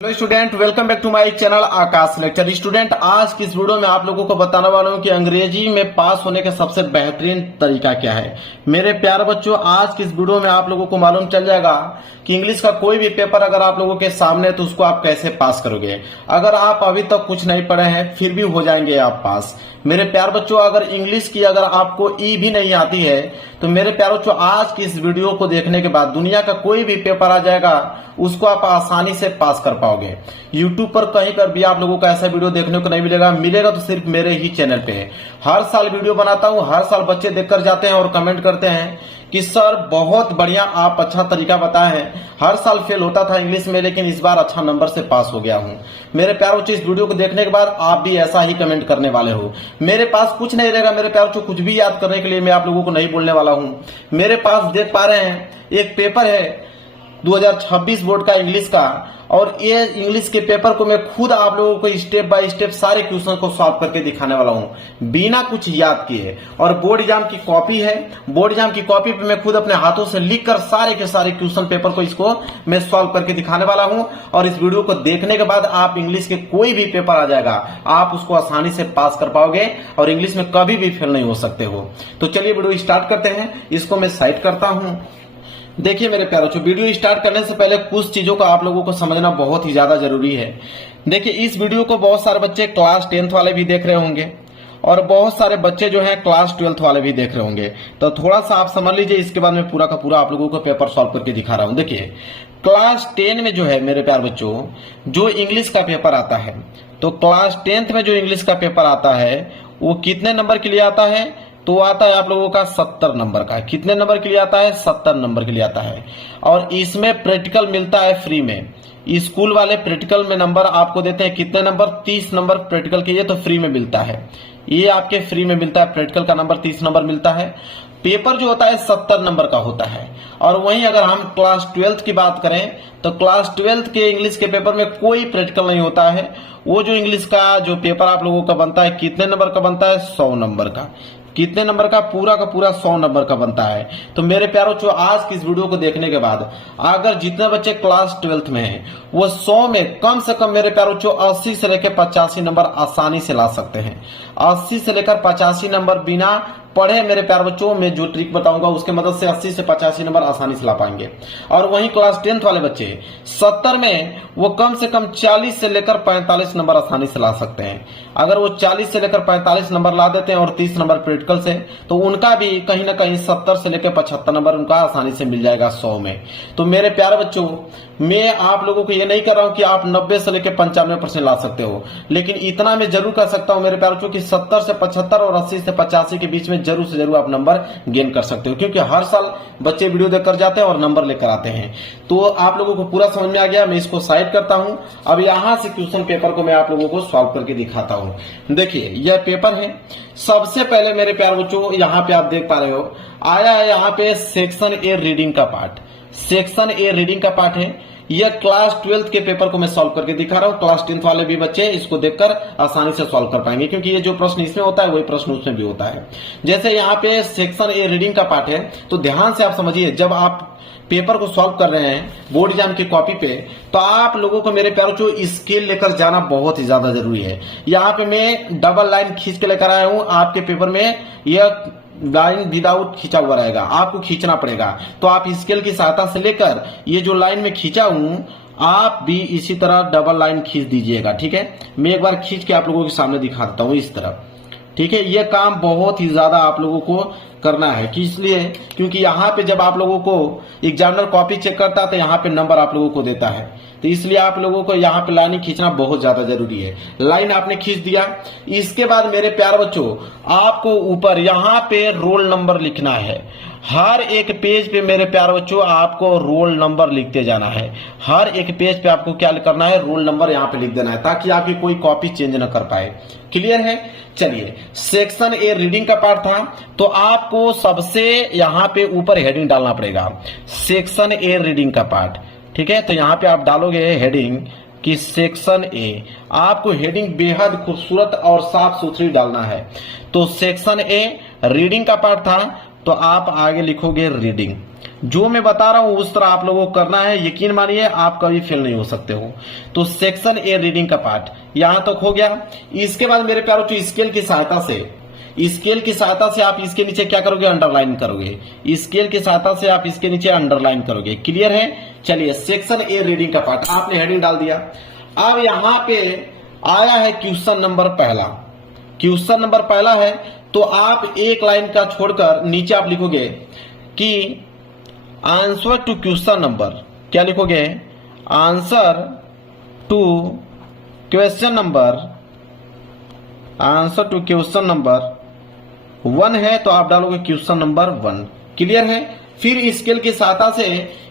Hello student, welcome back to my channel Aakash lecture. Student, आज की इस वीडियो में आप लोगों को बताने वाला हूं कि अंग्रेजी में पास होने का सबसे बेहतरीन तरीका क्या है। मेरे प्यारे बच्चों, आज की इस वीडियो में आप लोगों को मालूम चल जाएगा कि इंग्लिश का कोई भी पेपर अगर आप लोगों के सामने है तो उसको आप कैसे पास करोगे। अगर आप अभी तक कुछ नहीं पढ़े हैं फिर भी हो जाएंगे आप पास। मेरे प्यारे बच्चों, अगर इंग्लिश की अगर आपको ई भी नहीं आती है तो मेरे प्यारे बच्चों, आज की इस वीडियो को देखने के बाद दुनिया का कोई भी पेपर आ जाएगा, उसको आप आसानी से पास कर पाओगे। यूट्यूब पर कहीं पर भी आप लोगों को ऐसा वीडियो देखने को नहीं मिलेगा, मिलेगा तो सिर्फ मेरे ही चैनल पे। हर साल वीडियो बनाता हूं, हर साल बच्चे देखकर जाते हैं और कमेंट करते हैं कि सर बहुत बढ़िया, आप अच्छा तरीका बताए हैं। हर साल फेल होता था इंग्लिश में, लेकिन इस बार अच्छा नंबर से पास हो गया हूं। मेरे प्यारे बच्चों, इस वीडियो को देखने के बाद आप भी ऐसा ही कमेंट करने वाले हो। मेरे पास कुछ नहीं रहेगा मेरे प्यारे बच्चों, कुछ भी याद करने के लिए मैं आप लोगों को नहीं बोलने वाला हूं। मेरे पास देख पा रहे हैं एक पेपर है 2026 बोर्ड का इंग्लिश का, और ये इंग्लिश के पेपर को मैं खुद आप लोगों को स्टेप बाय स्टेप सारे क्वेश्चन को सॉल्व करके दिखाने वाला हूं बिना कुछ याद किए। और बोर्ड एग्जाम की कॉपी है, बोर्ड एग्जाम की कॉपी पे मैं खुद अपने हाथों से लिखकर सारे के सारे क्वेश्चन पेपर को इसको मैं सॉल्व करके दिखाने वाला हूं। और इस वीडियो को देखने के बाद आप इंग्लिश के कोई भी पेपर आ जाएगा, आप उसको आसानी से पास कर पाओगे और इंग्लिश में कभी भी फेल नहीं हो सकते हो। तो चलिए वीडियो स्टार्ट करते हैं। इसको मैं साइड करता हूं। देखिए मेरे प्यारे बच्चों, वीडियो स्टार्ट करने से पहले कुछ चीजों को आप लोगों को समझना बहुत ही ज्यादा जरूरी है। देखिए, इस वीडियो को बहुत सारे बच्चे क्लास 10th वाले भी देख रहे होंगे और बहुत सारे बच्चे जो हैं क्लास 12th वाले भी देख रहे होंगे। तो थोड़ा सा आप समझ लीजिए, इसके बाद मैं पूरा का पूरा आप लोगों को पेपर सॉल्व करके दिखा रहा हूं। देखिए, क्लास 10 में जो है मेरे प्यारे बच्चों, जो इंग्लिश का पेपर आता है, तो क्लास 10th में जो इंग्लिश का पेपर आता है वो कितने नंबर के लिए आता है? तो आता है आप लोगों का 70 नंबर का। कितने नंबर के लिए आता है? 70 नंबर के लिए आता है। और इसमें प्रैक्टिकल मिलता है फ्री में। स्कूल वाले प्रैक्टिकल में नंबर आपको देते हैं कितने नंबर? 30 नंबर प्रैक्टिकल के, ये तो फ्री में मिलता है। ये आपके फ्री में मिलता है, प्रैक्टिकल का नंबर 30 नंबर मिलता है। पेपर जो होता है 70 नंबर का होता है। और वहीं अगर हम क्लास 12th की बात करें तो क्लास 12th के इंग्लिश के पेपर में कोई प्रैक्टिकल नहीं होता है। वो जो इंग्लिश का जो पेपर आप लोगों का बनता है, कितने नंबर का बनता है? 100 नंबर का। कितने नंबर का? पूरा का पूरा 100 नंबर का बनता है। तो मेरे प्यारों बच्चों, आज की इस वीडियो को देखने के बाद अगर जितने बच्चे क्लास 12th में हैं वो 100 में कम से कम मेरे प्यारों बच्चों 80 से लेकर 85 नंबर आसानी से ला सकते हैं। 80 से लेकर 85 नंबर बिना पढ़े मेरे प्यारे बच्चों, मैं जो ट्रिक बताऊंगा उसके मदद से 80 से 85 नंबर आसानी से ला पाएंगे। और वहीं क्लास 10th वाले बच्चे 70 में वो कम से कम 40 से लेकर 45 नंबर आसानी से ला सकते हैं। अगर वो 40 से लेकर 45 नंबर ला देते हैं और 30 नंबर प्रैक्टिकल से, तो उनका भी कहीं ना कहीं 70 से लेकर 75 नंबर उनका आसानी से मिल जाएगा 100 में। तो मेरे प्यारे बच्चों, मैं आप लोगों को ये नहीं कर रहा हूं कि आप 90 से लेकर 95% ला सकते हो, लेकिन इतना मैं जरूर कर सकता हूं मेरे प्यारे बच्चों कि 70 से 75 और 80 से 85 के बीच में जरूर से जरूर आप नंबर गेन कर सकते हो, क्योंकि हर साल बच्चे वीडियो देखकर जाते हैं और नंबर लेकर आते हैं। तो आप लोगों को पूरा समझ में आ गया। मैं इसको साइड करता हूं। अब यहां से क्वेश्चन पेपर को मैं आप लोगों को सॉल्व करके दिखाता हूं। देखिए, यह पेपर है। सबसे पहले मेरे प्यारे बच्चों, यहाँ पे आप देख पा रहे हो आया है यहाँ पे सेक्शन ए रीडिंग का पार्ट। सेक्शन ए रीडिंग का पार्ट है। यह क्लास 12th के पेपर को मैं सॉल्व करके दिखा रहा हूं। क्लास 10th वाले भी बच्चे इसको देखकर आसानी से सॉल्व कर पाएंगे, क्योंकि ये जो प्रश्न इसमें होता है वही प्रश्न उसमें भी होता है। जैसे यहाँ पे सेक्शन ए रीडिंग का पार्ट है, तो ध्यान से आप समझिए, जब आप पेपर को सॉल्व कर रहे हैं बोर्ड एग्जाम की कॉपी पे, तो आप लोगों को मेरे प्यारों को स्केल लेकर जाना बहुत ही ज्यादा जरूरी है। यहाँ पे मैं डबल लाइन खींच के लेकर आया हूं। आपके पेपर में यह लाइन विदाउट खींचा हुआ रहेगा, आपको खींचना पड़ेगा। तो आप स्केल की सहायता से लेकर ये जो लाइन में खींचा हूं, आप भी इसी तरह डबल लाइन खींच दीजिएगा। ठीक है, मैं एक बार खींच के आप लोगों के सामने दिखा देता हूं इस तरह। ठीक है, यह काम बहुत ही ज्यादा आप लोगों को करना है कि इसलिए क्योंकि यहाँ पे जब आप लोगों को एग्जामिनर कॉपी चेक करता है तो यहाँ पे नंबर आप लोगों को देता है, तो इसलिए आप लोगों को यहाँ पे लाइन खींचना बहुत ज्यादा जरूरी है। लाइन आपने खींच दिया। इसके बाद मेरे प्यारे बच्चों, आपको ऊपर यहाँ पे रोल नंबर लिखना है। हर एक पेज पे मेरे प्यारे बच्चों आपको रोल नंबर लिखते जाना है। हर एक पेज पे आपको क्या करना है? रोल नंबर यहाँ पे लिख देना है, ताकि आपकी कोई कॉपी चेंज न कर पाए। क्लियर है? चलिए, सेक्शन ए रीडिंग का पार्ट था, तो आपको सबसे यहाँ पे ऊपर हेडिंग डालना पड़ेगा, सेक्शन ए रीडिंग का पार्ट। ठीक है, तो यहाँ पे आप डालोगे हेडिंग कि सेक्शन ए। आपको हेडिंग बेहद खूबसूरत और साफ सुथरी डालना है। तो सेक्शन ए रीडिंग का पार्ट था, तो आप आगे लिखोगे रीडिंग। जो मैं बता रहा हूं उस तरह आप लोगों को करना है, यकीन मानिए आप कभी फेल नहीं हो सकते हो। तो सेक्शन ए रीडिंग का पार्ट यहां तक हो गया। इसके बाद मेरे प्यारों तो स्केल की सहायता से आप इसके नीचे क्या करोगे, अंडरलाइन करोगे। स्केल की सहायता से आप इसके नीचे अंडरलाइन करोगे। क्लियर है? चलिए सेक्शन ए रीडिंग का पार्ट आपने हेडिंग डाल दिया। अब यहां पे आया है क्वेश्चन नंबर पहला। क्वेश्चन नंबर पहला है तो आप एक लाइन का छोड़कर नीचे आप लिखोगे कि आंसर टू क्वेश्चन नंबर, क्या लिखोगे, answer to question number, answer to question number 1 है तो आप डालोगे क्वेश्चन नंबर 1। क्लियर है? फिर स्केल की सहायता से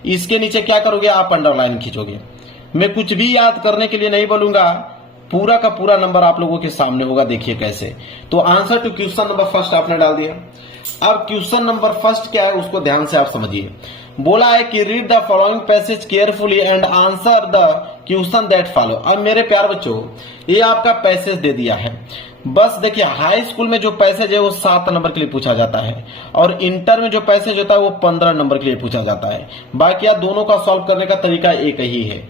इसके नीचे क्या करोगे, आप अंडरलाइन खींचोगे। मैं कुछ भी याद करने के लिए नहीं बोलूंगा, पूरा का पूरा नंबर आप लोगों के सामने होगा। देखिए कैसे। तो answer to question number first आपने डाल दिया। अब क्वेश्चन नंबर फर्स्ट क्या है उसको ध्यान से आप समझिए। बोला है कि read the following passage carefully and answer the question that follow. अब मेरे प्यार बच्चों ये आपका पैसेज दे दिया है। बस देखिए हाई स्कूल में जो पैसेज है वो 7 नंबर के लिए पूछा जाता है और इंटर में जो पैसेज होता है वो 15 नंबर के लिए पूछा जाता है। बाकी आप दोनों का सॉल्व करने का तरीका एक ही है।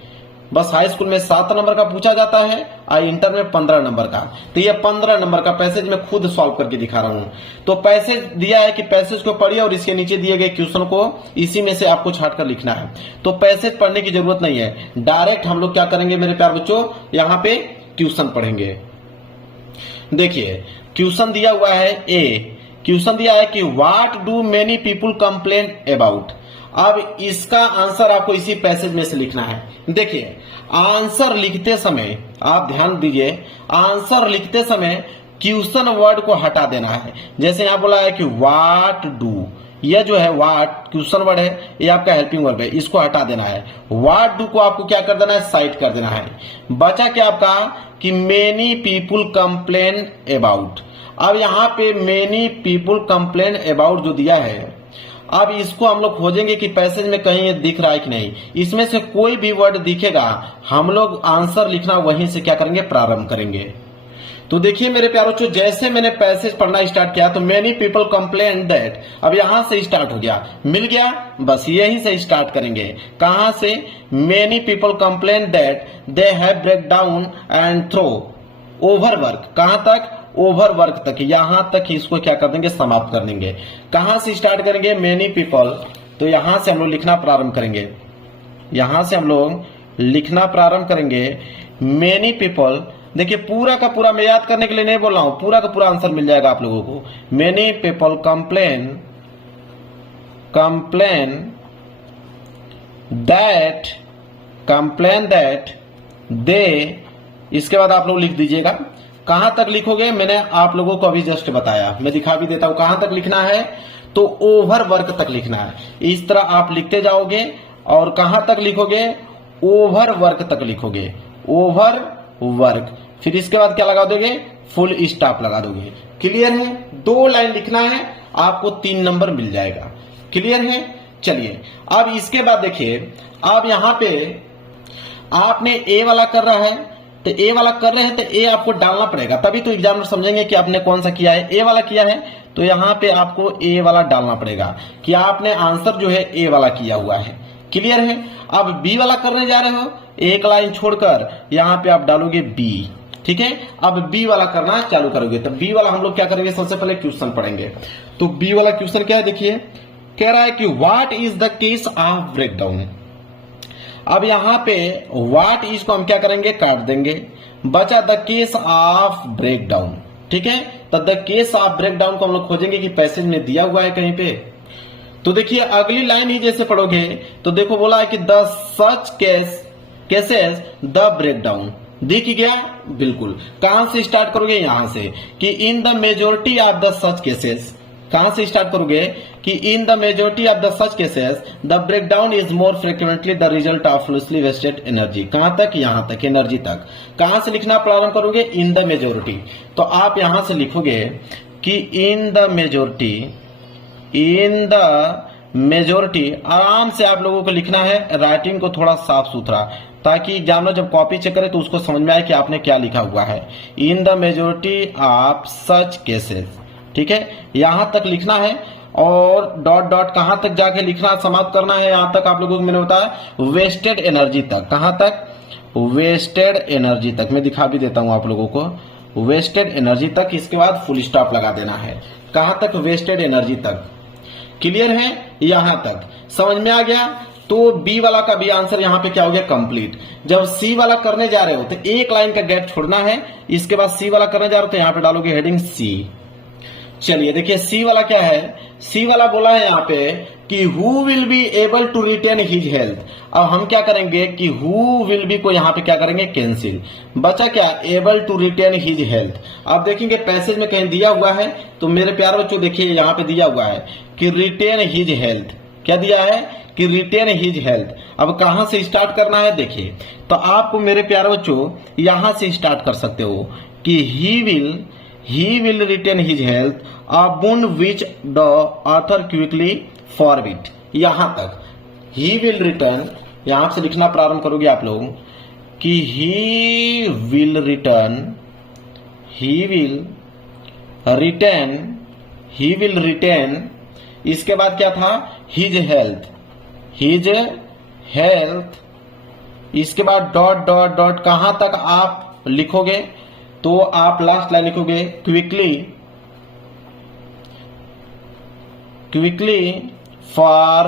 बस हाई स्कूल में 7 नंबर का पूछा जाता है और इंटर में 15 नंबर का। तो ये 15 नंबर का पैसेज मैं खुद सॉल्व करके दिखा रहा हूं। तो पैसेज दिया है कि पैसेज को पढ़िए और इसके नीचे दिए गए क्वेश्चन को इसी में से आपको छाट कर लिखना है। तो पैसेज पढ़ने की जरूरत नहीं है, डायरेक्ट हम लोग क्या करेंगे मेरे प्यार बच्चों, यहाँ पे क्वेश्चन पढ़ेंगे। देखिए क्वेश्चन दिया हुआ है ए, क्वेश्चन दिया है कि what do many people complain about. अब इसका आंसर आपको इसी पैसेज में से लिखना है। देखिए आंसर लिखते समय आप ध्यान दीजिए, आंसर लिखते समय क्वेश्चन वर्ड को हटा देना है। जैसे यहां बोला है कि व्हाट डू, यह जो है व्हाट क्वेश्चन वर्ड है, ये आपका हेल्पिंग वर्ब है, इसको हटा देना है। व्हाट डू को आपको क्या कर देना है, साइड कर देना है। बचा क्या आपका कि मेनी पीपुल कंप्लेन अबाउट। अब यहाँ पे मेनी पीपुल कंप्लेन अबाउट जो दिया है, अब इसको हम लोग खोजेंगे कि पैसेज में कहीं ये दिख रहा है कि नहीं। इसमें से कोई भी वर्ड दिखेगा हम लोग आंसर लिखना वहीं से क्या करेंगे, प्रारंभ करेंगे। तो देखिए मेरे प्यारों बच्चों जैसे मैंने पैसेज पढ़ना स्टार्ट किया तो मेनी पीपल कंप्लेन दैट, अब यहां से स्टार्ट हो गया, मिल गया, बस यहीं से स्टार्ट करेंगे। कहां से, many people complain that they have break down and throw overwork. कहां तक, ओवरवर्क तक, यहां तक इसको क्या कर देंगे, समाप्त कर देंगे। कहां से स्टार्ट करेंगे, मेनी पीपल, तो यहां से हम लोग लिखना प्रारंभ करेंगे। यहां से हम लोग लिखना प्रारंभ करेंगे मेनी पीपल। देखिए पूरा का पूरा मैं याद करने के लिए नहीं बोल रहा हूं, पूरा का पूरा आंसर मिल जाएगा आप लोगों को। मेनी पीपल कंप्लेन दैट दे, इसके बाद आप लोग लिख दीजिएगा। कहां तक लिखोगे, मैंने आप लोगों को अभी जस्ट बताया, मैं दिखा भी देता हूं कहां तक लिखना है। तो ओवरवर्क तक लिखना है। इस तरह आप लिखते जाओगे और कहां तक लिखोगे, ओवरवर्क तक लिखोगे, ओवरवर्क। फिर इसके बाद क्या लगा दोगे, फुल स्टॉप लगा दोगे। क्लियर है? 2 लाइन लिखना है, आपको 3 नंबर मिल जाएगा। क्लियर है? चलिए अब इसके बाद देखिए, अब यहां पे आपने ए वाला कर रहा है, तो ए वाला कर रहे हैं तो ए आपको डालना पड़ेगा, तभी तो एग्जामिनर समझेंगे कि आपने कौन सा किया है। ए वाला किया है तो यहाँ पे आपको ए वाला डालना पड़ेगा कि आपने आंसर जो है ए वाला किया हुआ है। क्लियर है? अब बी वाला करने जा रहे हो, एक लाइन छोड़कर यहाँ पे आप डालोगे बी। ठीक है, अब बी वाला करना चालू करोगे। तो बी वाला हम लोग क्या करेंगे, सबसे पहले क्वेश्चन पढ़ेंगे। तो बी वाला क्वेश्चन क्या है, देखिए कह रहा है कि what is the case of breakdown. अब यहां पे व्हाट इज को हम क्या करेंगे, काट देंगे, बचा द केस ऑफ ब्रेकडाउन। ठीक है, तो द केस ऑफ ब्रेकडाउन को हम लोग खोजेंगे कि पैसेज में दिया हुआ है कहीं पे। तो देखिए अगली लाइन ही जैसे पढ़ोगे तो देखो बोला है कि the such cases the breakdown, दिख गया बिल्कुल। कहां से स्टार्ट करोगे, यहां से कि in the majority of the such cases. कहां से स्टार्ट करोगे कि in the majority of the such cases the breakdown is more frequently the result of foolishly wasted energy. कहां तक, यहां तक, एनर्जी तक। कहां से लिखना प्रारंभ करोगे, इन द मेजोरिटी। तो आप यहां से लिखोगे कि इन द मेजोरिटी। आराम से आप लोगों को लिखना है, राइटिंग को थोड़ा साफ सुथरा, ताकि एग्जामिनर जब कॉपी चेक करे तो उसको समझ में आए कि आपने क्या लिखा हुआ है। इन the majority of such cases, ठीक है, यहां तक लिखना है। और डॉट डॉट कहां तक जाके लिखना समाप्त करना है, यहां तक आप लोगों को मैंने बताया वेस्टेड एनर्जी तक। कहां तक? वेस्टेड एनर्जी तक। मैं दिखा भी देता हूं आप लोगों को, वेस्टेड एनर्जी तक। इसके बाद फुल स्टॉप लगा देना है। कहां तक? वेस्टेड एनर्जी तक। क्लियर है? यहां तक समझ में आ गया? तो बी वाला का भी आंसर यहां पे क्या हो गया? कंप्लीट। जब सी वाला करने जा रहे हो तो एक लाइन का गैप छोड़ना है, इसके बाद सी वाला करने जा रहे हो तो यहां पे डालोगे हेडिंग सी। चलिए देखिए सी वाला क्या है। सी वाला बोला है यहाँ पे कि who will be able to retain his health. अब हम क्या करेंगे कि हु विल बी को यहाँ पे क्या करेंगे? कैंसिल। बचा क्या? Able to retain his health. अब देखेंगे पैसेज में कहीं दिया हुआ है, तो मेरे प्यारे बच्चों देखिए यहाँ पे दिया हुआ है कि रिटेन हिज हेल्थ। क्या दिया है? कि रिटेन हिज हेल्थ। अब कहां से स्टार्ट करना है देखिए, तो आपको मेरे प्यारे बच्चों यहां से स्टार्ट कर सकते हो कि he will retain his health a boon which the author quickly forbid. यहां तक ही विल रिटर्न, यहां से लिखना प्रारंभ करोगे आप लोग कि ही विल रिटेन। इसके बाद क्या था? His health. इसके बाद डॉट डॉट डॉट कहां तक आप लिखोगे? तो आप लास्ट लाइन लिखोगे क्विकली फॉर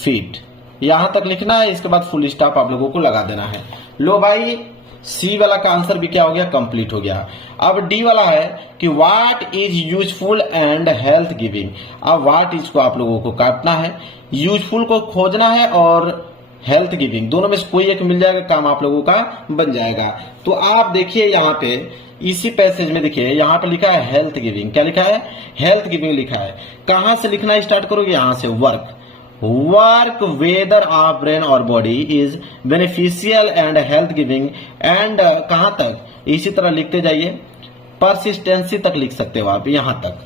फिट। यहां तक लिखना है। इसके बाद फुल स्टॉप आप लोगों को लगा देना है। लो भाई सी वाला का आंसर भी क्या हो गया? कंप्लीट हो गया। अब डी वाला है कि what is useful and health giving. अब व्हाट इज को आप लोगों को काटना है, यूजफुल को खोजना है और हेल्थ गिविंग दोनों में से कोई एक मिल जाएगा, काम आप लोगों का बन जाएगा। तो आप देखिए यहाँ पे इसी पैसेज में देखिए यहाँ पे लिखा है हेल्थ गिविंग। क्या लिखा है? हेल्थ गिविंग लिखा है। कहां से लिखना स्टार्ट करोगे? यहां से वर्क वेदर ऑफ ब्रेन और body is beneficial and health giving and कहां तक? इसी तरह लिखते जाइए, परसिस्टेंसी तक लिख सकते हो आप यहां तक।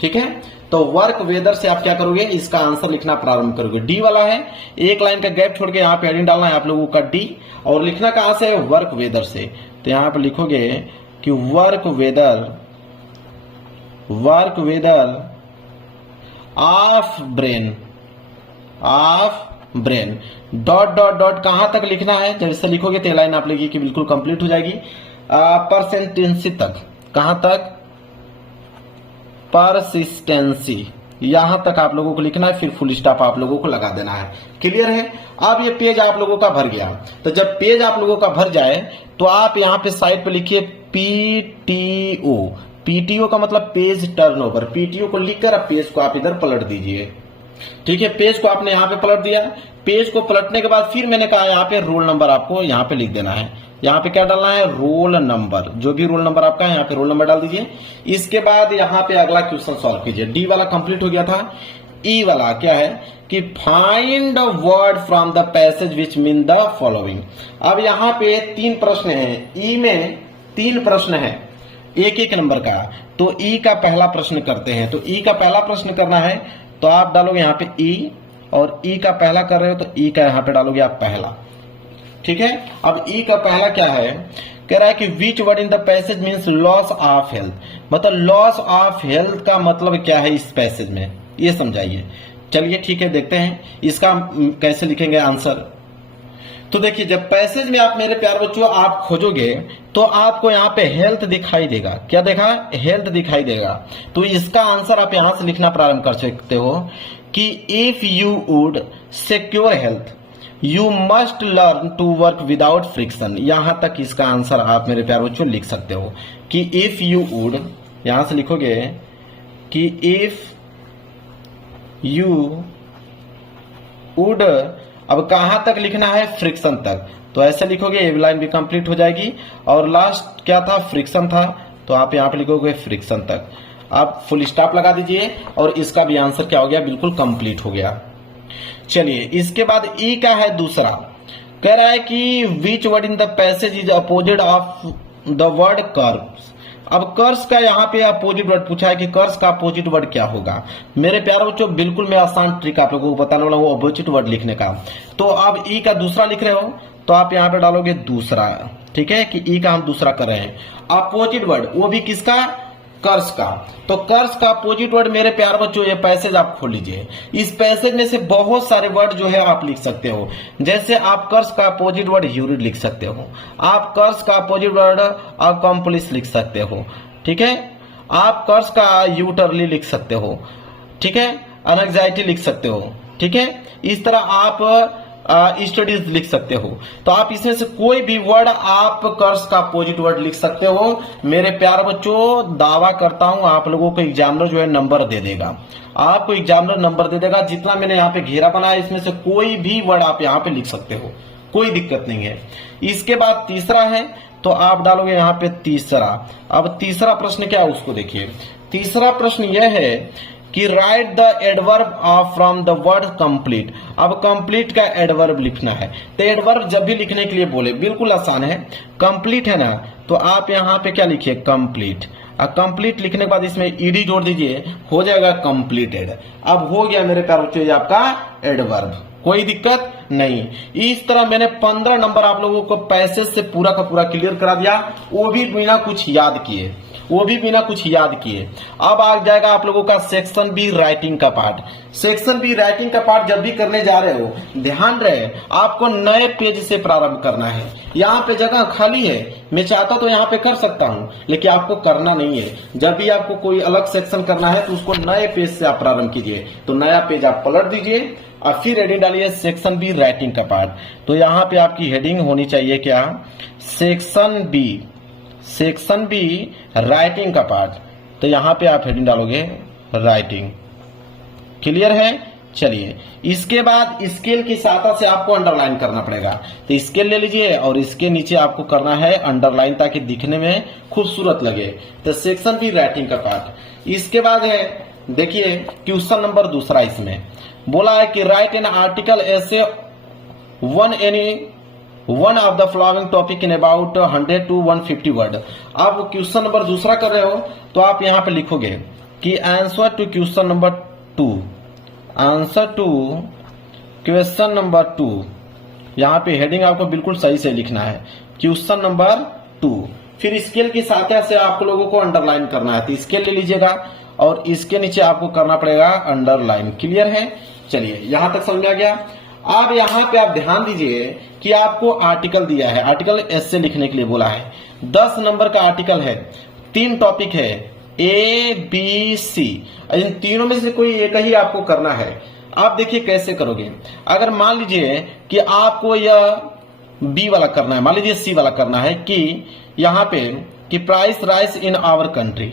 ठीक है, तो वर्क वेदर से आप क्या करोगे? इसका आंसर लिखना प्रारंभ करोगे। डी वाला है, एक लाइन का गैप छोड़ के यहाँ पे हेडिंग डालना है आप लोगों का डी, और लिखना कहां से? वर्क वेदर से। तो यहां पे लिखोगे कि work weather of brain dot dot dot कहां तक लिखना है? जब इससे लिखोगे तो लाइन आप लिखिए कि बिल्कुल कंप्लीट हो जाएगी। परसेंटेंसी तक। कहां तक? परसिस्टेंसी। यहां तक आप लोगों को लिखना है, फिर फुल स्टॉप आप लोगों को लगा देना है। क्लियर है? अब ये पेज आप लोगों का भर गया। तो जब पेज आप लोगों का भर जाए तो आप यहां पे साइड पे लिखिए पीटीओ। पीटीओ का मतलब पेज टर्नओवर। पीटीओ को लिखकर आप पेज को आप इधर पलट दीजिए। ठीक है, पेज को आपने यहाँ पे पलट दिया। पेज को पलटने के बाद फिर मैंने कहा यहाँ पे रोल नंबर आपको यहाँ पे लिख देना है। यहाँ पे क्या डालना है? Roll number. जो भी रोल नंबर आपका है यहाँ पे रोल नंबर डाल दीजिए। इसके बाद यहाँ पे अगला क्वेश्चन सॉल्व कीजिए। डी वाला कंप्लीट हो गया था। ई वाला क्या है कि find word from the passage which mean the following. अब यहाँ पे 3 प्रश्न है। ई में 3 प्रश्न है, एक एक नंबर का। तो ई का पहला प्रश्न करते हैं। तो ई का पहला प्रश्न करना है तो आप डालोगे यहाँ पे ई, और ई का पहला कर रहे हो तो ई का यहाँ पे डालोगे आप पहला। ठीक है, अब ई का पहला क्या है? कह रहा है कि which word in the passage means loss of health. मतलब लॉस ऑफ हेल्थ का मतलब क्या है इस पैसेज में, ये समझाइए। चलिए ठीक है, देखते हैं इसका कैसे लिखेंगे आंसर। तो देखिए जब पैसेज में आप मेरे प्यारे बच्चों आप खोजोगे तो आपको यहाँ पे हेल्थ दिखाई देगा। क्या देखा? हेल्थ दिखाई देगा। तो इसका आंसर आप यहां से लिखना प्रारंभ कर सकते हो कि if you would secure health you must learn to work without friction. यहां तक इसका आंसर आप मेरे प्यारे बच्चों लिख सकते हो कि इफ यू वुड, यहां से लिखोगे कि इफ यू वुड, अब कहां तक लिखना है? फ्रिक्शन तक। तो ऐसे लिखोगे, ये लाइन भी कंप्लीट हो जाएगी। और लास्ट क्या था? फ्रिक्शन था, तो आप यहां पे लिखोगे फ्रिक्शन तक। आप फुल स्टॉप लगा दीजिए और इसका भी आंसर क्या हो गया? बिल्कुल कंप्लीट हो गया। चलिए इसके बाद ई का है दूसरा। कह रहा है कि which word in the passage is opposite of the word curves. अब कर्स का यहाँ पे अपोजिट वर्ड पूछा है कि कर्स का अपोजिट वर्ड क्या होगा। मेरे प्यारे बच्चों बिल्कुल मैं आसान ट्रिक आप लोगों को बताने वाला हूँ अपोजिट वर्ड लिखने का। तो अब ई का दूसरा लिख रहे हो तो आप यहाँ पे डालोगे दूसरा। ठीक है, कि ई का हम दूसरा कर रहे हैं। अपोजिट वर्ड वो भी किसका? कर्ज का। तो कर्ज का अपोजिट वर्ड मेरे प्यार बच्चों ये पैसेज आप खोल लीजिए। इस पैसेज में से बहुत सारे वर्ड जो है आप लिख सकते हो। जैसे आप कर्ज का अपोजिट वर्ड यूरिड लिख सकते हो, आप कर्ज का अपोजिट वर्ड अकम्प्लिश लिख सकते हो, ठीक है। आप कर्ज का यूटरली लिख सकते हो, ठीक है। अनएग्जाइटी लिख सकते हो, ठीक है। इस तरह आप स्टडीज लिख सकते हो। तो आप इसमें से कोई भी वर्ड आप कर्ज का अपोजिट वर्ड लिख सकते हो। मेरे प्यारे बच्चों दावा करता हूं आप लोगों को एग्जामिनर जो है नंबर दे देगा, आपको एग्जामिनर नंबर दे देगा। जितना मैंने यहाँ पे घेरा बनाया इसमें से कोई भी वर्ड आप यहाँ पे लिख सकते हो, कोई दिक्कत नहीं है। इसके बाद तीसरा है तो आप डालोगे यहाँ पे तीसरा। अब तीसरा प्रश्न क्या है उसको देखिए। तीसरा प्रश्न यह है कि right the adverb from the word complete. अब कंप्लीट का एडवर्ब लिखना है। तो एडवर्ब जब भी लिखने के लिए बोले बिल्कुल आसान है। कंप्लीट है ना, तो आप यहाँ पे क्या लिखिए कंप्लीट। कंप्लीट लिखने के बाद इसमें ईडी जोड़ दीजिए, हो जाएगा कंप्लीटेड। अब हो गया मेरे प्यारे बच्चों ये आपका एडवर्ब, कोई दिक्कत नहीं। इस तरह मैंने 15 नंबर आप लोगों को पैसेज से पूरा का पूरा क्लियर करा दिया, वो भी बिना कुछ याद किए, वो भी बिना कुछ याद किए। अब आ जाएगा आप लोगों का सेक्शन बी राइटिंग का पार्ट। सेक्शन बी राइटिंग का पार्ट जब भी करने जा रहे हो ध्यान रहे आपको नए पेज से प्रारंभ करना है। यहाँ पे जगह खाली है, मैं चाहता तो यहाँ पे कर सकता हूँ लेकिन आपको करना नहीं है। जब भी आपको कोई अलग सेक्शन करना है तो उसको नए पेज से आप प्रारंभ कीजिए। तो नया पेज आप पलट दीजिए और फिर हेडिंग डालिए सेक्शन बी राइटिंग का पार्ट। तो यहाँ पे आपकी हेडिंग होनी चाहिए क्या, section B, section B writing का पार्ट। तो यहां पे आप हेडिंग डालोगे राइटिंग। क्लियर है? चलिए इसके बाद स्केल की सहायता से आपको अंडरलाइन करना पड़ेगा। तो स्केल ले लीजिए और इसके नीचे आपको करना है अंडरलाइन ताकि दिखने में खूबसूरत लगे। तो सेक्शन बी राइटिंग का पार्ट। इसके बाद है देखिए क्वेश्चन नंबर दूसरा, इसमें बोला है कि राइट एन आर्टिकल ऐसे one of the following topic in about 100 to 150 word. आप क्वेश्चन नंबर दूसरा कर रहे हो तो आप यहां पे लिखोगे कि answer to question number 2, answer to question number 2। यहां पे हेडिंग आपको बिल्कुल सही से लिखना है, क्वेश्चन नंबर 2। फिर स्केल की सहायता से आप लोगों को अंडरलाइन करना है। तो स्केल ले लीजिएगा और इसके नीचे आपको करना पड़ेगा अंडरलाइन। क्लियर है? चलिए यहां तक समझ में आ गया। अब यहां पे आप ध्यान दीजिए कि आपको आर्टिकल दिया है, आर्टिकल ऐसे लिखने के लिए बोला है। 10 नंबर का आर्टिकल है, 3 टॉपिक है ए बी सी। इन तीनों में से कोई एक ही आपको करना है। आप देखिए कैसे करोगे। अगर मान लीजिए कि आपको यह बी वाला करना है, मान लीजिए सी वाला करना है कि यहां पे कि price rise in our country,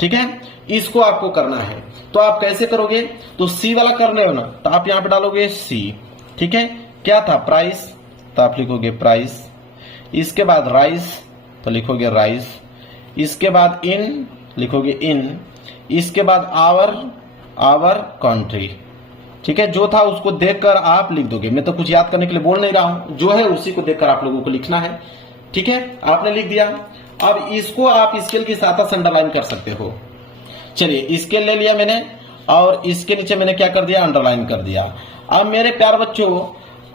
ठीक है, इसको आपको करना है। तो आप कैसे करोगे? तो सी वाला करने हो ना, तो आप यहां पे डालोगे सी, ठीक है। क्या था प्राइस, तो आप लिखोगे प्राइस। इसके बाद राइस तो लिखोगे राइस। इसके बाद इन लिखोगे इन। इसके बाद आवर, आवर कंट्री, ठीक है। जो था उसको देखकर आप लिख दोगे, मैं तो कुछ याद करने के लिए बोल नहीं रहा हूं, जो है उसी को देखकर आप लोगों को लिखना है, ठीक है। आपने लिख दिया। अब इसको आप स्केल की सहायता से अंडरलाइन कर सकते हो। चलिए स्केल ले लिया मैंने और इसके नीचे मैंने क्या कर दिया, अंडरलाइन कर दिया। अब मेरे प्यारे बच्चों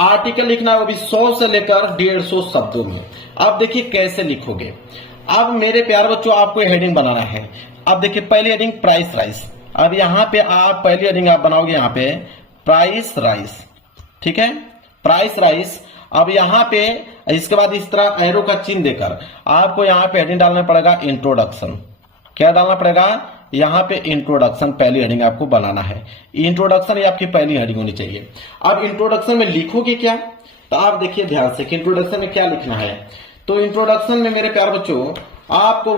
आर्टिकल लिखना है वो भी 100 से लेकर 150 शब्दों में। अब देखिए कैसे लिखोगे। अब मेरे प्यारे बच्चों आपको हेडिंग बनाना है। अब देखिए पहली हेडिंग प्राइस राइस। अब यहां पे आप पहली हेडिंग आप बनाओगे यहां पे प्राइस राइस, ठीक है, प्राइस राइस। अब यहां पे इसके बाद इस तरह एरो का चिन्ह देकर आपको यहां पे हेडिंग डालना पड़ेगा इंट्रोडक्शन। क्या डालना पड़ेगा? यहां पे इंट्रोडक्शन पहली हेडिंग आपको बनाना है। इंट्रोडक्शन ये आपकी पहली हेडिंग होनी चाहिए। अब इंट्रोडक्शन में लिखोगे क्या? तो आप देखिए ध्यान से कि इंट्रोडक्शन में क्या लिखना है। तो इंट्रोडक्शन में मेरे प्यारे बच्चों आपको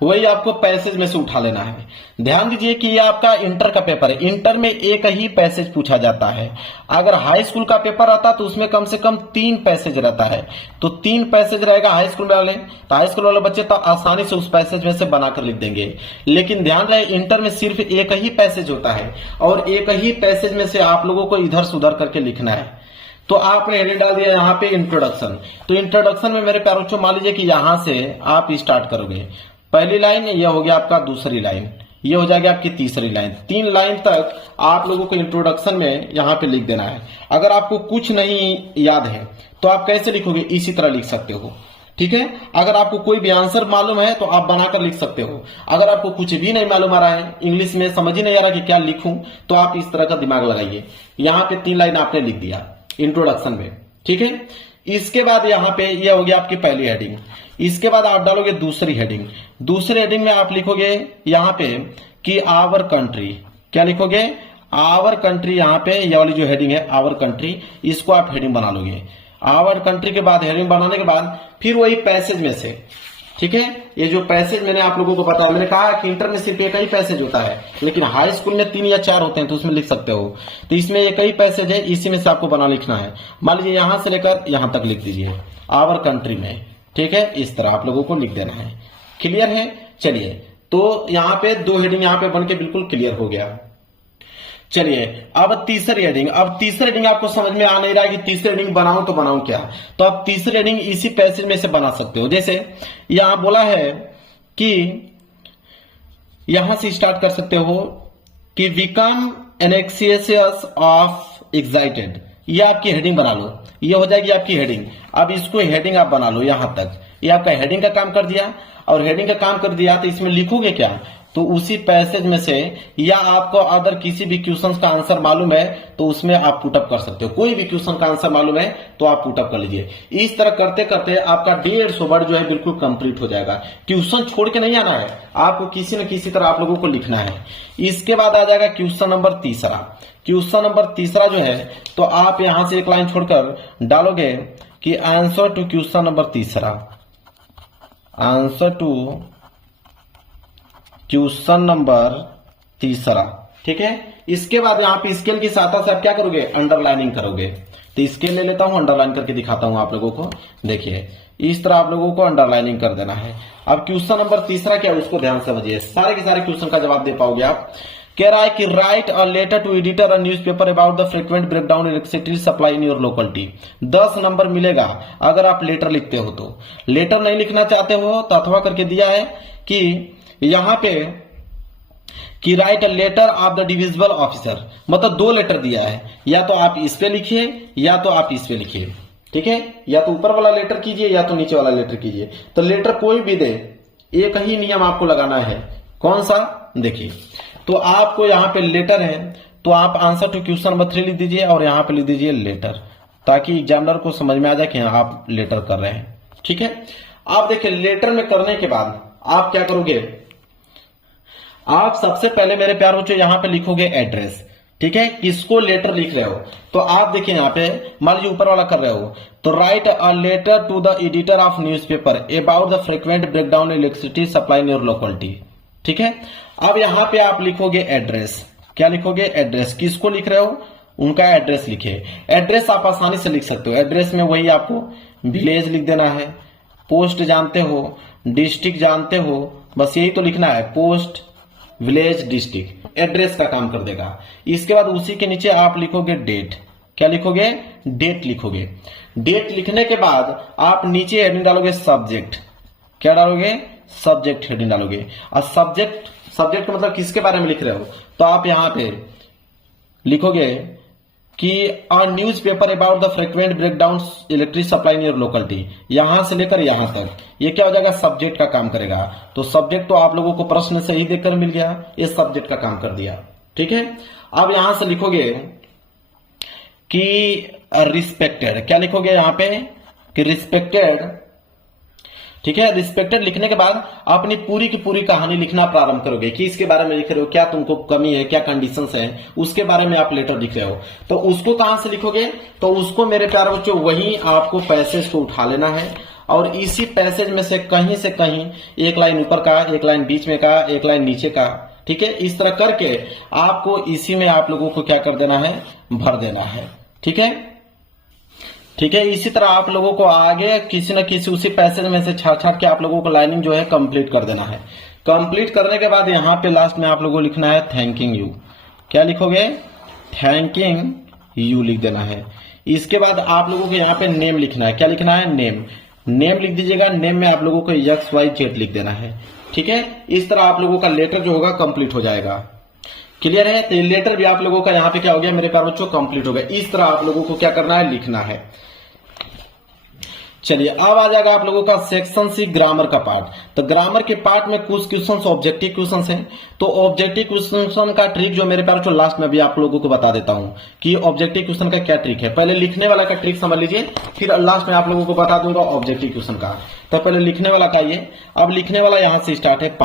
वही आपको पैसेज में से उठा लेना है। ध्यान दीजिए कि ये आपका इंटर का पेपर है। इंटर में एक ही पैसेज पूछा जाता है। अगर हाई स्कूल का पेपर रहता तो उसमें कम से कम 3 पैसेज रहता है। तो 3 पैसेज रहेगा हाई स्कूल वाले, तो हाई स्कूल वाले बच्चे तो आसानी से उस पैसेज में से बनाकर लिख देंगे। लेकिन ध्यान रहे इंटर में सिर्फ एक ही पैसेज होता है और एक ही पैसेज में से आप लोगों को इधर सुधर करके लिखना है। तो आपने हेडिंग डाल दिया यहाँ पे इंट्रोडक्शन। तो इंट्रोडक्शन में मेरे प्यारे बच्चों मान लीजिए कि यहां से आप स्टार्ट करोगे। पहली लाइन ये हो गया आपका, दूसरी लाइन ये हो जाएगी आपकी, तीसरी लाइन। 3 लाइन तक आप लोगों को इंट्रोडक्शन में यहां पे लिख देना है। अगर आपको कुछ नहीं याद है तो आप कैसे लिखोगे? इसी तरह लिख सकते हो। ठीक है। अगर आपको कोई भी आंसर मालूम है तो आप बनाकर लिख सकते हो। अगर आपको कुछ भी नहीं मालूम आ रहा है, इंग्लिश में समझ ही नहीं आ रहा कि क्या लिखूं, तो आप इस तरह का दिमाग लगाइए। यहां पे 3 लाइन आपने लिख दिया इंट्रोडक्शन में, ठीक है। इसके बाद यहां पे यह हो गया आपकी पहली हेडिंग। इसके बाद आप डालोगे दूसरी हेडिंग। दूसरी हेडिंग में आप लिखोगे यहां पे कि आवर कंट्री। क्या लिखोगे? Our country. यहां पे यह वाली जो हेडिंग है आवर कंट्री, इसको आप हेडिंग बना लोगे। आवर कंट्री के बाद हेडिंग बनाने के बाद फिर वही पैसेज में से, ठीक है। ये जो पैसेज मैंने आप लोगों को बताया, मैंने कहा कि इंटर में सिर्फ एक ही पैसेज होता है, लेकिन हाई स्कूल में 3 या 4 होते हैं, तो उसमें लिख सकते हो। तो इसमें एक ही पैसेज है, इसी में से आपको बना लिखना है। मान लीजिए यहां से लेकर यहां तक लिख दीजिए आवर कंट्री में, ठीक है। इस तरह आप लोगों को लिख देना है। क्लियर है? चलिए, तो यहां पे 2 हेडिंग यहां पे बन के बिल्कुल क्लियर हो गया। चलिए अब तीसरी हेडिंग। अब तीसरी हेडिंग आपको समझ में आ नहीं रहा है कि तीसरी हेडिंग बनाऊं तो बनाऊं क्या, तो आप तीसरी हेडिंग इसी पैसेज में से बना सकते हो। जैसे यहां बोला है कि यहां से स्टार्ट कर सकते हो कि बिकम एनेक्सियस ऑफ एक्साइटेड। ये आपकी हेडिंग बना लो, ये हो जाएगी आपकी हेडिंग। अब इसको हेडिंग आप बना लो यहां तक। ये आपका हेडिंग का काम कर दिया, और हेडिंग का काम कर दिया तो इसमें लिखोगे क्या, तो उसी पैसेज में से, या आपको अगर किसी भी क्वेश्चन का आंसर मालूम है तो उसमें आप पुटअप कर सकते हो। कोई भी क्वेश्चन का आंसर मालूम है तो आप पुटअप कर लीजिए। इस तरह करते करते आपका 150 वर्ड जो है बिल्कुल कंप्लीट हो जाएगा। क्वेश्चन छोड़ के नहीं आना है, आपको किसी न किसी तरह आप लोगों को लिखना है। इसके बाद आ जाएगा क्वेश्चन नंबर तीसरा। क्वेश्चन नंबर तीसरा जो है, तो आप यहां से एक लाइन छोड़कर डालोगे कि आंसर टू क्वेश्चन नंबर तीसरा, आंसर टू क्वेश्चन नंबर तीसरा, ठीक है। इसके बाद यहां पे स्केल की सहायता से आप क्या करोगे, अंडरलाइनिंग करोगे। तो स्केल ले लेता हूं, अंडरलाइन करके दिखाता हूं आप लोगों को। देखिए इस तरह आप लोगों को अंडरलाइनिंग कर देना है। अब क्वेश्चन नंबर तीसरा क्या है उसको ध्यान समझिए, सारे के सारे क्वेश्चन का जवाब दे पाओगे आप। कह रहा है कि write a letter to editor a newspaper about the frequent breakdown electricity supply in your locality. 10 number मिलेगा अगर आप लेटर लिखते हो। तो लेटर नहीं लिखना चाहते हो तो अथवा करके दिया है कि यहां पे कि write a letter of the divisible officer, मतलब 2 लेटर दिया है, या तो आप इस पे लिखिए या तो आप इस पे लिखिए, ठीक है। या तो ऊपर वाला लेटर कीजिए या तो नीचे वाला लेटर कीजिए। तो लेटर कोई भी दे, एक ही नियम आपको लगाना है। कौन सा? देखिए, तो आपको यहां पे लेटर है तो आप आंसर टू क्वेश्चन नंबर 3 लिख दीजिए और यहां पे लिख दीजिए लेटर, ताकि एग्जामिनर को समझ में आ जाए कि आप लेटर कर रहे हैं, ठीक है। आप देखिए लेटर में करने के बाद आप क्या करोगे, आप सबसे पहले मेरे प्यार बच्चों यहां पे लिखोगे एड्रेस, ठीक है। किसको लेटर लिख रहे हो, तो आप देखिए यहां पे मान लीजिए ऊपर वाला कर रहे हो, तो write a letter to the editor of newspaper about the frequent breakdown electricity supply in your locality, ठीक है। अब यहां पे आप लिखोगे एड्रेस। क्या लिखोगे? एड्रेस। किसको लिख रहे हो, उनका एड्रेस लिखे। एड्रेस आप आसानी से लिख सकते हो। एड्रेस में वही आपको विलेज लिख देना है, पोस्ट जानते हो, डिस्ट्रिक्ट जानते हो, बस यही तो लिखना है, पोस्ट, विलेज, डिस्ट्रिक्ट। एड्रेस का काम कर देगा। इसके बाद उसी के नीचे आप लिखोगे डेट। क्या लिखोगे? डेट लिखोगे। डेट लिखने के बाद आप नीचे हेडिंग डालोगे सब्जेक्ट। क्या डालोगे? सब्जेक्ट हेडिंग डालोगे। और सब्जेक्ट का मतलब किसके बारे में लिख रहे हो, तो आप यहां पे लिखोगे कि a news paper about the frequent breakdown electric supply in your locality, यहां से लेकर यहां तक। ये क्या हो जाएगा? सब्जेक्ट का काम करेगा। तो सब्जेक्ट तो आप लोगों को प्रश्न से ही देखकर मिल गया, ये सब्जेक्ट का काम कर दिया, ठीक है। अब यहां से लिखोगे कि रिस्पेक्टेड। क्या लिखोगे यहां पे? कि रिस्पेक्टेड, ठीक है। रिस्पेक्टेड लिखने के बाद अपनी पूरी की पूरी कहानी लिखना प्रारंभ करोगे कि इसके बारे में लिख रहे हो, क्या तुमको कमी है, क्या कंडीशंस है, उसके बारे में आप लेटर लिख रहे हो। तो उसको कहां से लिखोगे, तो उसको मेरे प्यारे बच्चों वही आपको पैसेज को उठा लेना है और इसी पैसेज में से कहीं एक लाइन ऊपर का, एक लाइन बीच में का, एक लाइन नीचे का, ठीक है। इस तरह करके आपको इसी में आप लोगों को क्या कर देना है, भर देना है, ठीक है। ठीक है, इसी तरह आप लोगों को आगे किसी न किसी उसी पैसेज में से छाट छाट के आप लोगों को लाइनिंग जो है कंप्लीट कर देना है। कंप्लीट करने के बाद यहाँ पे लास्ट में आप लोगों को लिखना है थैंकिंग यू। क्या लिखोगे? थैंकिंग यू लिख देना है। इसके बाद आप लोगों को यहाँ पे नेम लिखना है। क्या लिखना है? नेम। नेम लिख दीजिएगा। नेम में आप लोगों को XYZ लिख देना है, ठीक है। इस तरह आप लोगों का लेटर जो होगा कंप्लीट हो जाएगा। क्लियर है? तो लेटर भी आप लोगों का यहाँ पे क्या हो गया मेरे प्यारे बच्चों, कंप्लीट हो गया। इस तरह आप लोगों को क्या करना है, लिखना है। चलिए अब आ जाएगा आप लोगों का सेक्शन सी ग्रामर का पार्ट। तो ग्रामर के पार्ट में कुछ क्वेश्चंस ऑब्जेक्टिव क्वेश्चंस हैं। तो ऑब्जेक्टिव क्वेश्चन का ट्रिक जो मेरे पास जो लास्ट में भी आप लोगों को बता देता हूं कि ऑब्जेक्टिव क्वेश्चन का क्या ट्रिक है। पहले लिखने वाला का ट्रिक समझ लीजिए, फिर लास्ट में आप लोगों को बता दूंगा ऑब्जेक्टिव क्वेश्चन का। तो पहले लिखने वाला का ये, अब लिखने वाला यहां से स्टार्ट है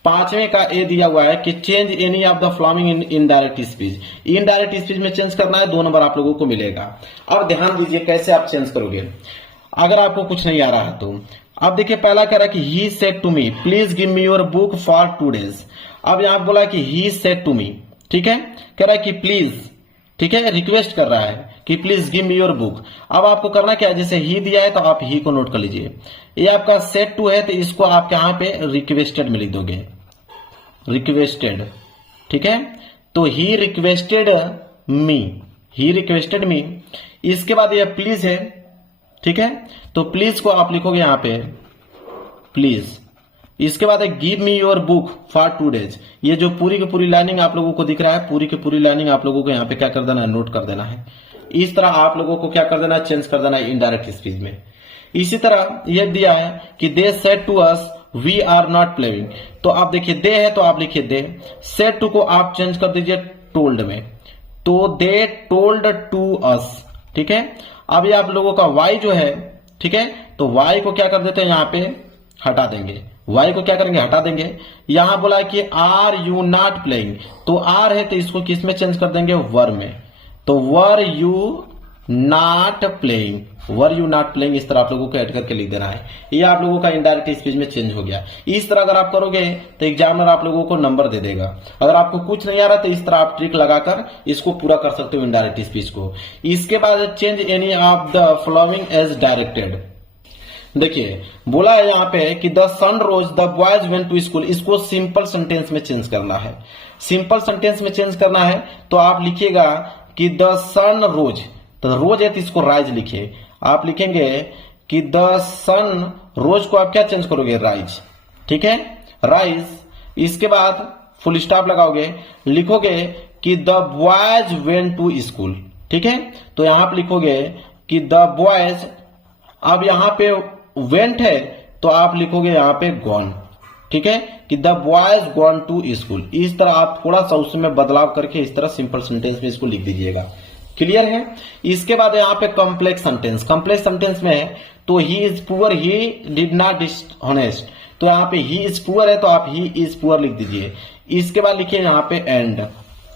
पांचवें का ए दिया हुआ है कि change any of the following in indirect speech. Indirect speech में चेंज करना है, 2 नंबर आप लोगों को मिलेगा। अब ध्यान दीजिए कैसे आप चेंज करोगे अगर आपको कुछ नहीं आ रहा है तो। अब देखिए पहला कह रहा है कि he said to me please give me your book for 2 days। अब यहां बोला कि ही सेड टू मी, ठीक है, कह रहा है कि प्लीज, ठीक है, रिक्वेस्ट कर रहा है कि please give me your book. अब आपको करना क्या है, जैसे ही दिया है तो आप ही को नोट कर लीजिए। ये आपका सेड टू है तो इसको आप यहां पे रिक्वेस्टेड में लिख दोगे, रिक्वेस्टेड, ठीक है। तो ही रिक्वेस्टेड मी, इसके बाद ये प्लीज है, ठीक है। तो प्लीज को आप लिखोगे यहां पे प्लीज। इसके बाद है give me your book for 2 days। ये जो पूरी की पूरी लाइनिंग आप लोगों को दिख रहा है, पूरी की पूरी लाइनिंग आप लोगों को यहां पे क्या कर देना है, नोट कर देना है। इस तरह आप लोगों को क्या कर देना है, चेंज कर देना है इनडायरेक्ट स्पीच में। इसी तरह यह दिया है कि they said to us we are not playing. तो आप देखिए दे है तो आप लिखिए दे, सेड टू को आप चेंज कर दीजिए टोल्ड में, तो दे टोल्ड टू अस, ठीक है। अब ये आप लोगों का वाई जो है, ठीक है, तो वाई को क्या कर देते हैं, यहां पे हटा देंगे। वाई को क्या करेंगे, हटा देंगे। यहां बोला कि आर यू नॉट प्लेइंग, तो आर है तो इसको किस में चेंज कर देंगे, वर में। तो वर यू नॉट प्लेइंग, इस तरह आप लोगों को ऐड करके लिख देना है। ये आप लोगों का इनडायरेक्ट स्पीच में चेंज हो गया। इस तरह अगर आप करोगे तो एग्जामिनर आप लोगों को नंबर दे देगा। अगर आपको कुछ नहीं आ रहा तो इस तरह आप ट्रिक लगाकर इसको पूरा कर सकते हो इनडायरेक्ट स्पीच को। इसके बाद change any of the following as directed. देखिए बोला है यहाँ पे कि the sun rose the boys went to school, इसको सिंपल सेंटेंस में चेंज करना है। सिंपल सेंटेंस में चेंज करना है तो आप लिखिएगा कि द सन रोज, तो रोज है तो इसको राइज लिखिए। आप लिखेंगे कि द सन रोज को आप क्या चेंज करोगे, राइज, ठीक है, राइज। इसके बाद फुल स्टॉप लगाओगे, लिखोगे कि the boys went to school, ठीक है। तो यहां पर लिखोगे कि द बॉयज, अब यहां पे वेंट है तो आप लिखोगे यहां पे गॉन, ठीक है, कि the boys gone to school. इस तरह आप थोड़ा सा उसमें बदलाव करके इस तरह सिंपल सेंटेंस में इसको लिख दीजिएगा। क्लियर है। इसके बाद यहाँ पे कॉम्प्लेक्स सेंटेंस, कॉम्प्लेक्स सेंटेंस में है तो he is poor, he did not dishonest, तो यहाँ पे ही इज पुअर है तो आप ही इज पुअर लिख दीजिए। इसके बाद लिखिए यहाँ पे एंड,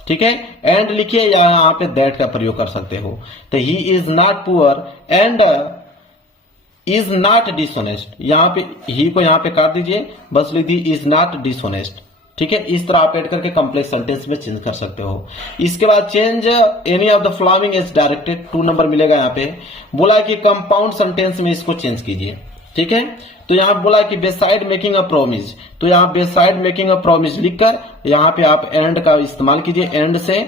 ठीक है, एंड लिखिए या यहाँ पे दैट का प्रयोग कर सकते हो। तो he is not poor and is not dishonest, यहाँ पे ही को यहाँ पे काट दीजिए, बस लिख दी इज नॉट डिसऑनेस्ट, ठीक है। इस तरह आप ऐड करके कॉम्प्लेक्स सेंटेंस में चेंज कर सकते हो। इसके बाद change any of the following is directed, 2 number मिलेगा। यहाँ पे बोला कि कंपाउंड सेंटेंस में इसको चेंज कीजिए, ठीक है। तो यहाँ बोला कि बेसाइड मेकिंग अ प्रॉमिस, तो यहाँ बेसाइड मेकिंग अ प्रॉमिस लिखकर यहाँ पे आप एंड का इस्तेमाल कीजिए। एंड से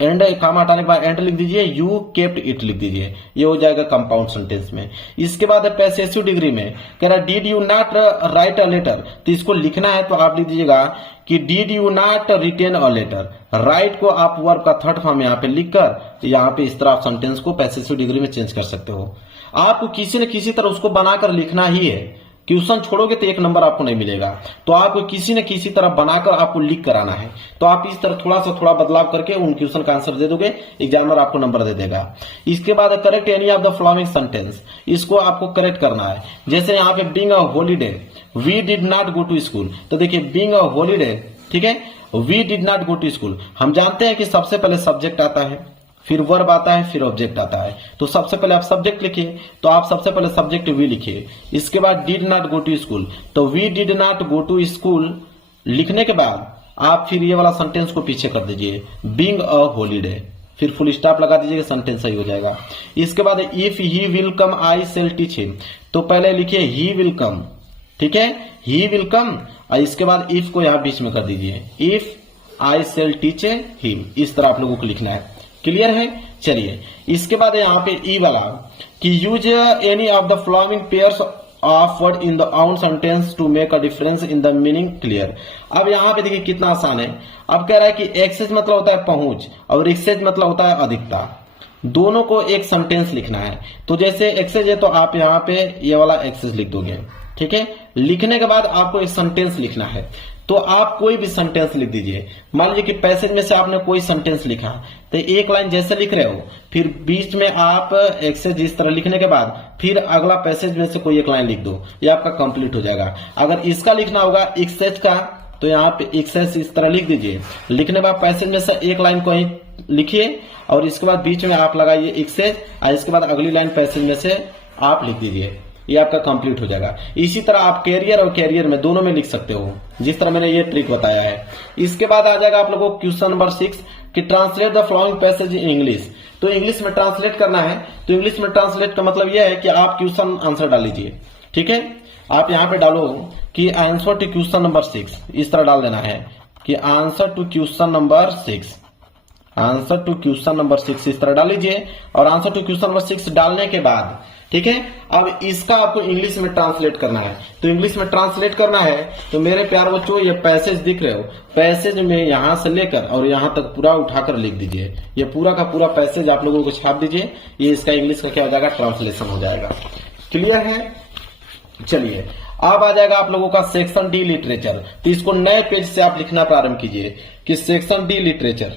एंड काम हटाने के बाद एंड लिख दीजिए, यू केप्ट इट लिख दीजिए, ये हो जाएगा कंपाउंड सेंटेंस में। इसके बाद पैसेसिव डिग्री में कह रहा did you not write a letter, तो इसको लिखना है तो आप लिख दीजिएगा कि did you not written a letter. Write को आप वर्ब का थर्ड फॉर्म यहाँ पे लिखकर यहाँ पे इस तरह आप सेंटेंस को पैसेसिव डिग्री में चेंज कर सकते हो। आपको किसी न किसी तरह उसको बनाकर लिखना ही है। ट्यूशन छोड़ोगे तो 1 नंबर आपको नहीं मिलेगा, तो आपको किसी न किसी तरह बनाकर आपको लिख कर आना है। तो आप इस तरह थोड़ा बदलाव करके उन क्वेश्चन का आंसर दे दोगे, एग्जामिनर आपको नंबर दे देगा। इसके बाद correct any of the following sentence, इसको आपको करेक्ट करना है। जैसे यहाँ पे being a holiday we did not go to school, तो देखिए बीइंग अ हॉलीडे, ठीक है, we did not go to school. हम जानते हैं कि सबसे पहले सब्जेक्ट आता है, फिर वर्ब आता है, फिर ऑब्जेक्ट आता है। तो सबसे पहले आप सब्जेक्ट लिखिए, तो आप सबसे पहले सब्जेक्ट वी लिखिए। इसके बाद did not go to school, तो we did not go to school लिखने के बाद आप फिर ये वाला सेंटेंस को पीछे कर दीजिए, बीइंग अ हॉलीडे, फिर फुल स्टॉप लगा दीजिए, सेंटेंस सही हो जाएगा। इसके बाद if he will come I shall teach him, तो पहले लिखिए ही विल कम, ठीक है, ही विल कम, और इसके बाद इफ को यहां बीच में कर दीजिए, if I shall teach him. इस तरह आप लोगों को लिखना है। क्लियर है। चलिए इसके बाद यहाँ पे ई वाला कि use any of the following pairs of word in the own sentence to make a difference in the meaning clear. अब यहाँ पे देखिए कितना आसान है। अब कह रहा है कि एक्सेस मतलब होता है पहुंच और रिक्सेस मतलब होता है अधिकता। दोनों को एक सेंटेंस लिखना है। तो जैसे एक्सेस है तो आप यहाँ पे ये वाला एक्सेस लिख दोगे, ठीक है। लिखने के बाद आपको एक सेंटेंस लिखना है, तो आप कोई भी सेंटेंस लिख दीजिए। मान लीजिए कि पैसेज में से आपने कोई सेंटेंस लिखा, तो एक लाइन जैसे लिख रहे हो, फिर बीच में आप एक्सेस इस तरह लिखने के बाद फिर अगला पैसेज में से कोई एक लाइन लिख दो, ये आपका कंप्लीट हो जाएगा। अगर इसका लिखना होगा एक्सेस का, तो यहाँ पे एक्सेस इस तरह लिख दीजिए। लिखने के बाद पैसेज में से एक लाइन को ही लिखिए और इसके बाद बीच में आप लगाइए एक्सेस और इसके बाद अगली लाइन पैसेज में से आप लिख दीजिए, ये आपका कंप्लीट हो जाएगा। इसी तरह आप कैरियर और कैरियर में दोनों में लिख सकते हो, जिस तरह मैंने ये ट्रिक बताया है। इसके बाद आ जाएगा आप लोगों को क्वेश्चन नंबर 6 कि translate the following passage in English. तो इंग्लिश में ट्रांसलेट करना है। तो इंग्लिश में ट्रांसलेट का मतलब यह है कि आप क्वेश्चन आंसर डाल लीजिए, ठीक है। आप यहाँ पे डालो कि आंसर टू क्वेश्चन नंबर 6, इस तरह डाल देना है कि answer to question number 6, answer to question number 6 इस तरह डाल लीजिए। और आंसर टू क्वेश्चन नंबर 6 डालने के बाद, ठीक है, अब इसका आपको इंग्लिश में ट्रांसलेट करना है। तो इंग्लिश में ट्रांसलेट करना है तो मेरे प्यार बच्चों, ये पैसेज दिख रहे हो, पैसेज में यहां से लेकर और यहां तक पूरा उठाकर लिख दीजिए। ये पूरा का पूरा पैसेज आप लोगों को छाप दीजिए, ये इसका इंग्लिश का क्या हो जाएगा, ट्रांसलेशन हो जाएगा। क्लियर है? चलिए अब आ जाएगा आप लोगों का सेक्शन डी लिटरेचर। तो इसको नए पेज से आप लिखना प्रारंभ कीजिए कि सेक्शन डी लिटरेचर।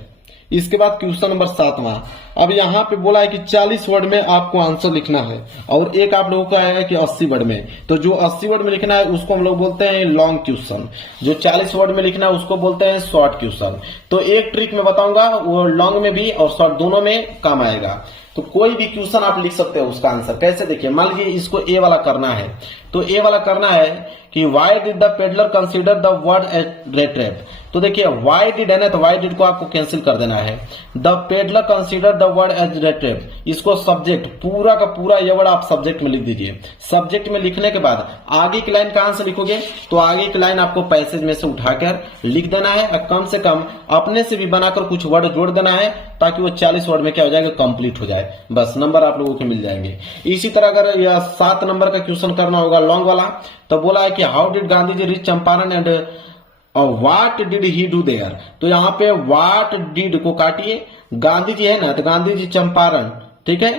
इसके बाद क्वेश्चन नंबर 7वां। अब यहाँ पे बोला है कि 40 वर्ड में आपको आंसर लिखना है और एक आप लोगों का है कि 80 वर्ड में। तो जो 80 वर्ड में लिखना है उसको हम लोग बोलते हैं लॉन्ग क्वेश्चन, जो 40 वर्ड में लिखना है उसको बोलते हैं शॉर्ट क्वेश्चन। तो एक ट्रिक मैं बताऊंगा, वो लॉन्ग में भी और शॉर्ट दोनों में काम आएगा। तो कोई भी क्वेश्चन आप लिख सकते हो, उसका आंसर कैसे देखिए। मान लीजिए इसको ए वाला करना है, तो ए वाला करना है कि why did the peddler consider the word as red trap. तो देखिए वाई डिड है ना, तो वाई डिड को आपको कैंसिल कर देना है। The peddler consider the word as red trap, इसको सब्जेक्ट पूरा का पूरा ये वर्ड आप सब्जेक्ट में लिख दीजिए। सब्जेक्ट में लिखने के बाद आगे की लाइन कहां से लिखोगे, तो आगे की लाइन आपको पैसेज में से उठाकर लिख देना है और कम से कम अपने से भी बनाकर कुछ वर्ड जोड़ देना है ताकि वो 40 वर्ड में क्या हो जाएगा, कंप्लीट हो जाए। बस नंबर आप लोगों को मिल जाएंगे। इसी तरह अगर यह 7 नंबर का क्वेश्चन करना होगा लॉन्ग वाला, तो बोला है कि how did Gandhi ji reach Champaran and what did he do there. तो यहाँ पे व्हाट डिड को काटिए, गांधी जी है ना, तो गांधी जी चंपारण, ठीक है,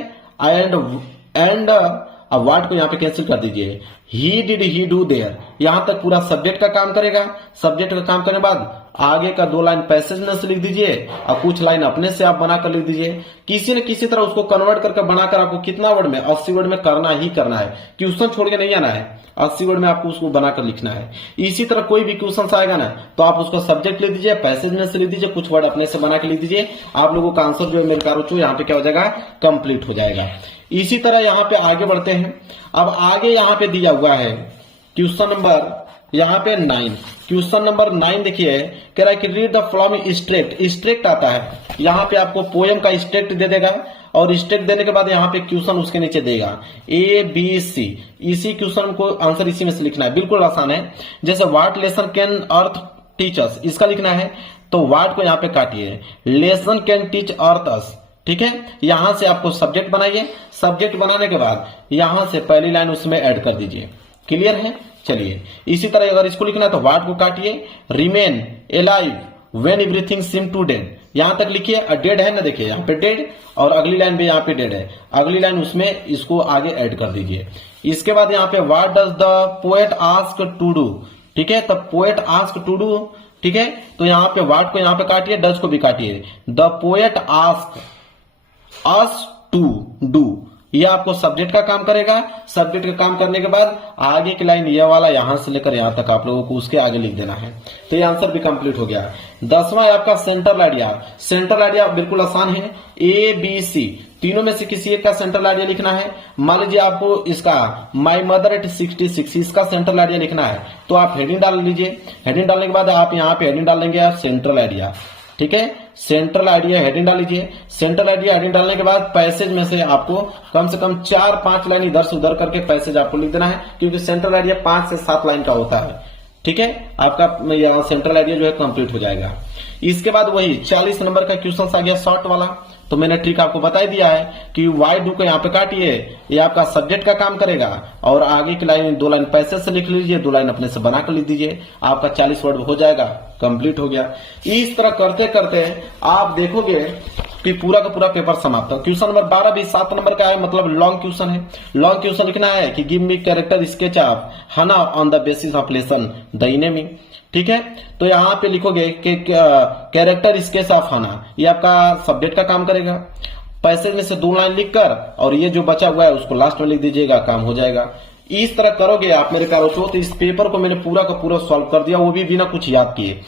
एंड अब व्हाट को यहाँ पे कैंसिल कर दीजिए। He did he do there, यहां तक पूरा सब्जेक्ट का काम करेगा। सब्जेक्ट का काम करने के बाद आगे का 2 लाइन पैसेज में से लिख दीजिए और कुछ लाइन अपने से आप बनाकर लिख दीजिए। किसी न किसी तरह उसको कन्वर्ट करके बनाकर आपको कितना वर्ड में, 80 वर्ड में करना ही करना है। क्वेश्चन छोड़ के नहीं आना है, 80 वर्ड में आपको उसको बनाकर लिखना है। इसी तरह कोई भी क्वेश्चन आएगा ना, तो आप उसको सब्जेक्ट लिख दीजिए, पैसेज में से लिख दीजिए, कुछ वर्ड अपने से बना के लिख दीजिए। आप लोगों का आंसर जो है मेरे प्यारे बच्चों यहाँ पे क्या हो जाएगा, कंप्लीट हो जाएगा। इसी तरह यहाँ पे आगे बढ़ते हैं। अब आगे यहाँ पे दिया हुआ है क्वेश्चन नंबर यहाँ पे 9। क्वेश्चन नंबर 9 देखिए, कह रहा है कि रीड द फॉलोइंग स्ट्रेक्ट। स्ट्रेक्ट आता है, यहाँ पे आपको पोएम का स्ट्रेक्ट दे देगा और स्ट्रेक्ट देने के बाद यहाँ पे क्वेश्चन उसके नीचे देगा ABC। इसी क्वेश्चन को आंसर इसी में से लिखना है, बिल्कुल आसान है। जैसे what lesson can earth teach us, इसका लिखना है तो व्हाट को यहाँ पे काटिए, लेसन कैन टीच अर्थ अस, ठीक है। यहां से आपको सब्जेक्ट बनाइए, सब्जेक्ट बनाने के बाद यहां से पहली लाइन उसमें ऐड कर दीजिए। क्लियर है? चलिए इसी तरह अगर इसको लिखना है तो व्हाट को काटिए, remain alive when everything seem to dead, यहां तक लिखिए। डेड है ना, देखिए यहाँ पे डेड और अगली लाइन भी यहाँ पे डेड है, अगली लाइन उसमें इसको आगे ऐड कर दीजिए। इसके बाद यहाँ पे what does the poet ask to do, ठीक है, तब पोएट आस्क टू डू, ठीक है। तो यहाँ पे व्हाट को यहाँ पे काटिए, डज को भी काटिए। The poet ask us to do, ये आपको सब्जेक्ट का काम करेगा। सब्जेक्ट का काम करने के बाद आगे की लाइन ये वाला यहां से लेकर यहां तक आप लोगों को उसके आगे लिख देना है। तो ये आंसर भी कंप्लीट हो गया। 10वां है आपका सेंट्रल आइडिया। सेंट्रल आइडिया बिल्कुल आसान है, ABC तीनों में से किसी एक का सेंट्रल आइडिया लिखना है। मान लीजिए आपको इसका माई मदर एट 66 इसका सेंट्रल आइडिया लिखना है, तो आप हेडिंग डाल लीजिए। हेडिंग डालने के बाद आप यहाँ पे हेडिंग डाल देंगे आप सेंट्रल आइडिया, ठीक है। सेंट्रल आइडिया हेडिंग डाल लीजिए। सेंट्रल आइडिया हेडिंग डालने के बाद पैसेज में से आपको कम से कम 4-5 लाइन इधर से उधर करके पैसेज आपको लिख देना है, क्योंकि सेंट्रल आइडिया 5 से 7 लाइन का होता है, ठीक है। आपका यहाँ सेंट्रल आइडिया जो है कंप्लीट हो जाएगा। इसके बाद वही 40 नंबर का क्वेश्चन आ गया शॉर्ट वाला। तो मैंने ट्रिक आपको बता दिया है कि वाई डू को यहाँ पे काटिए, ये आपका सब्जेक्ट का काम करेगा और आगे की लाइन 2 लाइन पैसेज से लिख लीजिए, 2 लाइन अपने से बनाकर लिख दीजिए, आपका 40 वर्ड हो जाएगा, कंप्लीट हो गया। इस तरह करते करते आप देखोगे कि पूरा का पूरा पेपर समाप्त। क्वेश्चन नंबर 12 भी 7 नंबर का है, मतलब लॉन्ग क्वेश्चन है। लॉन्ग क्वेश्चन लिखना है कि give me character sketch of Hannah on the basis of lesson the naming. ठीक है, तो यहाँ पे लिखोगे कि कैरेक्टर स्केच ऑफ हना, ये आपका सब्जेक्ट का काम करेगा। पैसेज में से 2 लाइन लिखकर और ये जो बचा हुआ है उसको लास्ट में लिख दीजिएगा, काम हो जाएगा। इस तरह करोगे आप मेरे प्यारे दोस्तों, तो इस पेपर को मैंने पूरा का पूरा सॉल्व कर दिया, वो भी बिना कुछ याद किए।